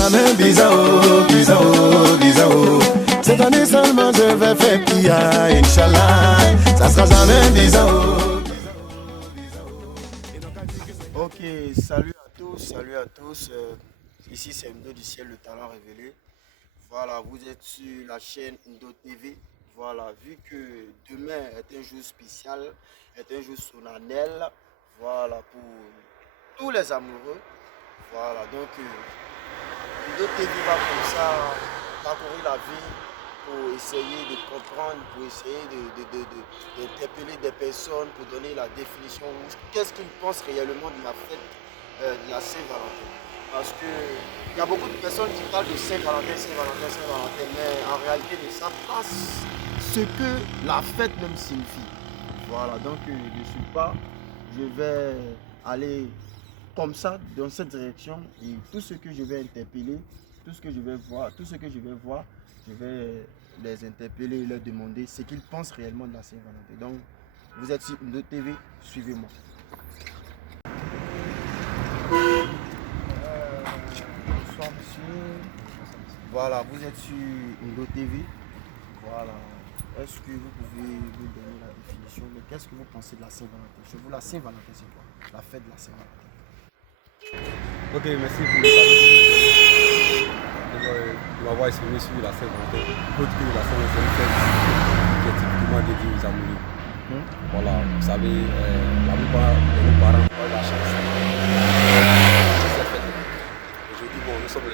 jamais bizarre, oh, bizarre, oh, bizarre, oh. Cette année seulement je vais faire pia, Inch'Allah. Ça sera jamais bizarre, oh, bizarre, oh, bizarre, oh. Ok, salut à tous, salut à tous. Ici c'est Ndo du ciel, le talent révélé. Voilà, vous êtes sur la chaîne Ndo TV. Voilà, vu que demain est un jour spécial, est un jour solennel, voilà, pour tous les amoureux. Voilà, donc Ndo TV va comme ça parcourir la vie pour essayer de comprendre, pour essayer d'interpeller des personnes, pour donner la définition, qu'est-ce qu'ils pensent réellement de la fête de la Saint-Valentin. Parce qu'il y a beaucoup de personnes qui parlent de Saint-Valentin, Saint-Valentin, Saint-Valentin, mais en réalité ne savent pas ce que la fête même signifie. Voilà, donc de ce pas, je vais aller comme ça, dans cette direction, et tout ce que je vais interpeller, tout ce que je vais voir, je vais les interpeller et leur demander ce qu'ils pensent réellement de la Saint-Valentin. Donc, vous êtes sur Ndo TV, suivez-moi. Bonsoir monsieur. Voilà, vous êtes sur Ndo TV. Voilà. Est-ce que vous pouvez nous donner la définition? Mais qu'est-ce que vous pensez de la Saint-Valentin? Chez vous, la Saint-Valentin, c'est quoi? La fête de la Saint-Valentin. Ok, merci pour de m'avoir exprimé sur la Saint-Valentin. Autre que la Saint-Valentin, c'est une fête qui est typiquement dédiée aux amoureux. Voilà, vous savez, la plupart de nos parents ont eu la chance de cette fête. Aujourd'hui, bon, nous sommes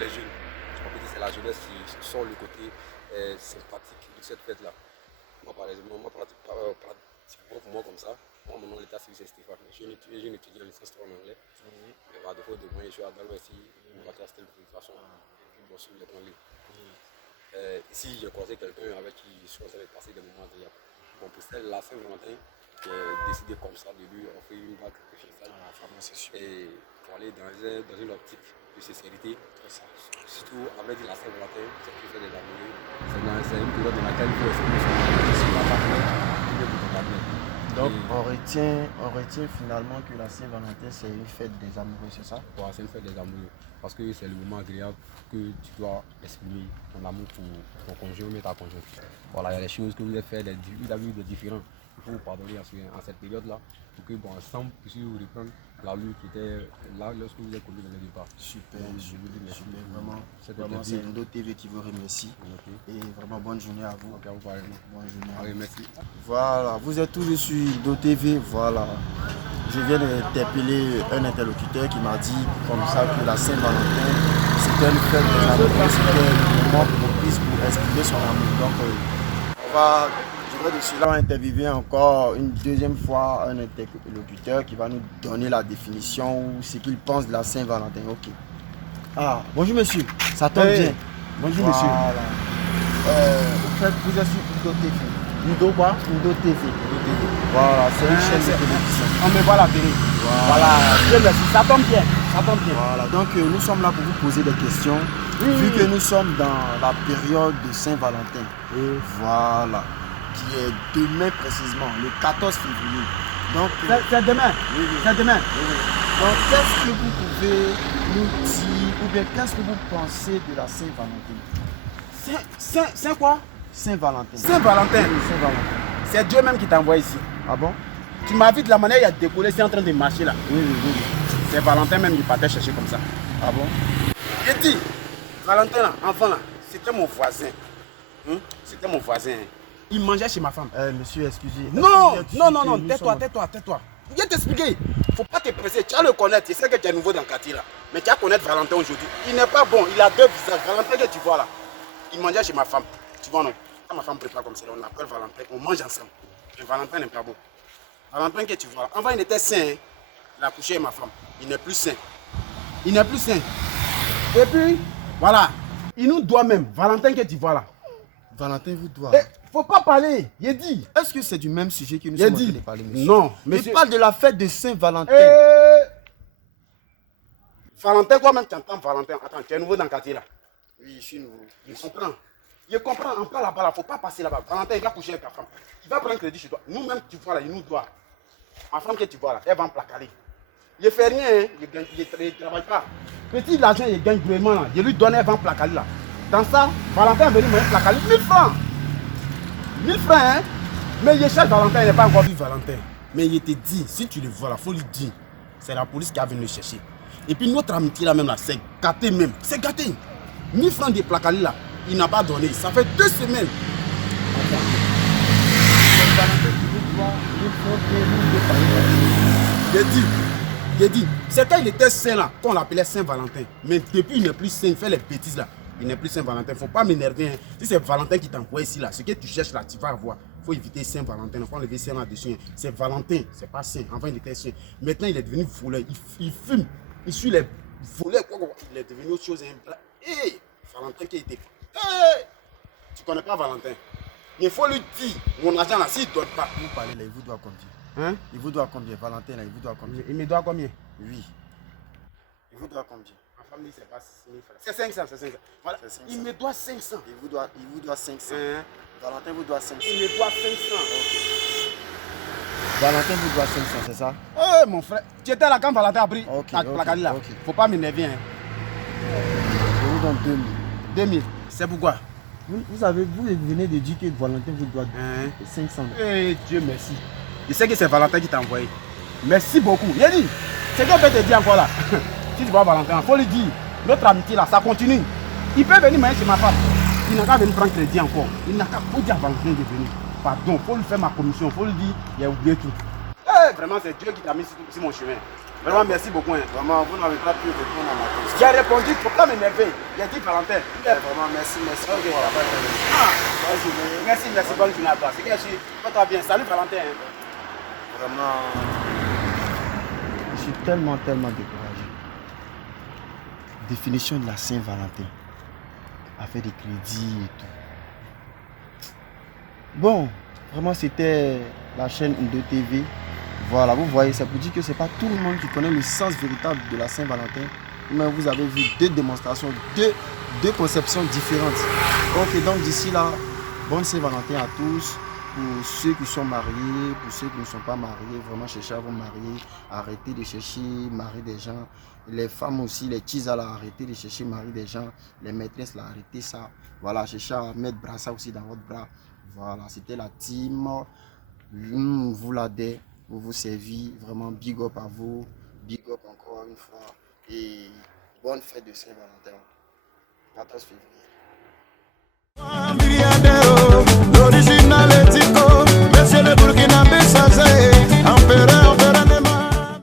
les jeunes. On peut dire que c'est la jeunesse qui sort le côté sympathique de cette fête-là. Moi, par exemple, pour moi comme ça. Moi, mon nom de l'état civil, c'est Stéphane. Je suis un étudiant en licence 3 en anglais. Mais par défaut de moyens, je suis à Dalwesi, une classe de toute façon. Et puis, bon, sur les temps libres. Ici, j'ai croisé quelqu'un avec qui je suis en train de passer des moments agréables. Bon, pour celle la Saint-Valentin, j'ai décidé comme ça de lui offrir une bague de fiançailles. Et pour aller dans une optique de sincérité, surtout avec la Saint-Valentin, c'est pour faire des amoureux. C'est une période dans laquelle il faut exprimer son amour sur la partenaire, ou bien pour ton partenaire. Donc on retient finalement que la Saint-Valentin c'est une fête des amoureux, c'est ça? Voilà, c'est une fête des amoureux. Parce que c'est le moment agréable que tu dois exprimer ton amour pour ton conjoint ou ta conjointe. Voilà, il y a des choses que vous avez fait, vous avez eu des différends. Il faut vous pardonner en cette période-là pour que, bon, ensemble, puissions reprendre la lutte qui était là lorsque vous êtes connu dans le départ. Super, Donc, je vous dis merci. vraiment c'est Ndo TV qui vous remercie. Okay. Et vraiment bonne journée à vous. Ok, vous parlez. Bonne journée à Allez, vous. merci. Voilà, vous êtes toujours sur Ndo TV, voilà. Je viens d'interpeller un interlocuteur qui m'a dit comme ça que la Saint-Valentin, c'était une fête des amoureux, c'était le moment propice pour exprimer son amour. Donc, je vais de cela interviewer encore une deuxième fois un interlocuteur qui va nous donner la définition ou ce qu'il pense de la Saint-Valentin. Ok. Ah, bonjour monsieur, ça tombe bien. Bonjour Voilà. monsieur. Vous êtes sur Ndo TV. Ndo quoi? Ndo TV. Voilà, c'est une chaîne de télévision. On me voit la télé. Voilà, bien merci. Ça tombe bien. Voilà, donc nous sommes là pour vous poser des questions. Vu que nous sommes dans la période de Saint-Valentin. Voilà, qui est demain précisément, le 14 février. Donc, c'est demain. Oui. C'est demain. Donc, qu'est-ce que vous pouvez nous dire, ou bien qu'est-ce que vous pensez de la Saint-Valentin? C'est quoi? Saint-Valentin. Saint-Valentin. Oui, Saint-Valentin. C'est Dieu même qui t'envoie ici. Ah bon? Tu m'as vu de la manière il y a décollé, c'est en train de marcher là. Oui. C'est Valentin même qui partait chercher comme ça. Ah bon? J'ai dit, Valentin là, enfant là, c'était mon voisin. C'était mon voisin. Il mangeait chez ma femme. Monsieur, excusez. Non, tais-toi. Je viens t'expliquer. Faut pas te presser. Tu vas le connaître. Je sais que tu es nouveau dans le quartier là. Mais tu vas connaître Valentin aujourd'hui. Il n'est pas bon. Il a deux visages. Valentin que tu vois là. Il mangeait chez ma femme. Tu vois non? Quand ma femme prépare comme ça, on l'appelle Valentin. On mange ensemble. Mais Valentin n'est pas bon. Valentin que tu vois là. Avant il était sain. Hein. Il a couché avec ma femme. Il n'est plus sain. Et puis, voilà. Il nous doit même. Valentin que tu vois là. Valentin vous doit. Faut pas parler. Il dit. Est-ce que c'est du même sujet que nous sommes en train de parler, monsieur? Non, mais il parle de la fête de Saint-Valentin. Valentin, quoi même tu entends Valentin? Attends, tu es nouveau dans le quartier là? Oui, je suis nouveau. Je comprends, on parle là-bas, faut pas passer là-bas. Valentin, il va coucher avec ta femme. Il va prendre crédit chez toi. Nous-mêmes, tu vois là, il nous doit. Ma femme que tu vois là, elle va en placaler. Je ne fais rien, hein. Je ne travaille pas. Petit l'argent, il gagne vraiment là. Je lui donne un vent placali là. Dans ça, Valentin est venu me placali 1000 francs. 1000 francs, hein. Mais je cherche Valentin, il n'est pas encore vu Valentin. Mais il te dit, si tu le vois là, il faut lui dire. C'est la police qui a venu le chercher. Et puis notre amitié là même là, c'est gâté même. C'est gâté. 1000 francs de placali là, il n'a pas donné. Ça fait 2 semaines. J'ai dit, c'est quand il était saint là, qu'on l'appelait Saint-Valentin. Mais depuis il n'est plus saint, il fait les bêtises là. Il n'est plus Saint-Valentin. Il ne faut pas m'énerver. Hein. Si c'est Valentin qui t'envoie ici là, ce que tu cherches là, tu vas avoir. Il faut éviter Saint-Valentin. Il faut enlever Saint là-dessus. C'est Valentin, c'est pas saint. Avant il était saint. Maintenant il est devenu voleur. Il fume. Il suit les voleurs. Il est devenu autre chose. Hey, Valentin qui était. Hey, tu connais pas Valentin. Il faut lui dire, mon argent là, s'il ne donne pas. Vous parlez là, il vous doit combien? Hein? Il vous doit combien? Valentin là, il vous doit combien? Il me doit combien? Oui. Il vous doit combien? Ma femme dit c'est pas 6 000 francs. C'est 500, c'est 500. Voilà. 500. Il me doit 500. Il vous doit 500. Valentin vous doit 500. Il me doit 500. Okay. Valentin vous doit 500, c'est ça? Oh mon frère, tu étais là quand Valentin a pris la placali là. Okay. Faut pas m'énerver. Hein. Je vous donne 2000. 2000, c'est pourquoi? Vous venez de dire que Valentin vous doit 500. Eh Dieu merci. Je sais que c'est Valentin qui t'a envoyé. Merci beaucoup. Il a dit, c'est ce que je vais te dire encore là. Si tu vois Valentin, il faut lui dire, notre amitié là, ça continue. Il peut venir maintenant chez ma femme. Il n'a qu'à venir prendre crédit encore. Il n'a qu'à dire à Valentin de venir. Pardon, il faut lui faire ma commission, il faut lui dire, il a oublié tout. Eh, vraiment, c'est Dieu qui t'a mis sur mon chemin. Vraiment, merci beaucoup. Hein. Vraiment, vous n'avez pas pu répondre à ma question. J'ai répondu, il ne faut pas m'énerver. J'ai dit Valentin. Vraiment, merci. Okay. Merci, bonne journée à toi. C'est que je suis. Toi bien. Salut Valentin. Hein. Vraiment, je suis tellement découragé. Définition de la Saint-Valentin. Affaire de crédit et tout. Bon, vraiment, c'était la chaîne Indo TV. Voilà, vous voyez, ça vous dit que ce n'est pas tout le monde qui connaît le sens véritable de la Saint-Valentin. Mais vous avez vu 2 démonstrations, deux conceptions différentes. Ok, donc d'ici là, bonne Saint-Valentin à tous. Pour ceux qui sont mariés, pour ceux qui ne sont pas mariés, vraiment cherchez à vous marier. Arrêtez de chercher mari des gens. Les femmes aussi, les tisas là, arrêtez de chercher mari des gens. Les maîtresses là, arrêtez ça. Voilà, cherchez à mettre brassard aussi dans votre bras. Voilà, c'était la team. Vous l'adez. Vous servez, vraiment big up à vous, big up encore une fois et bonne fête de Saint-Valentin, 14 février.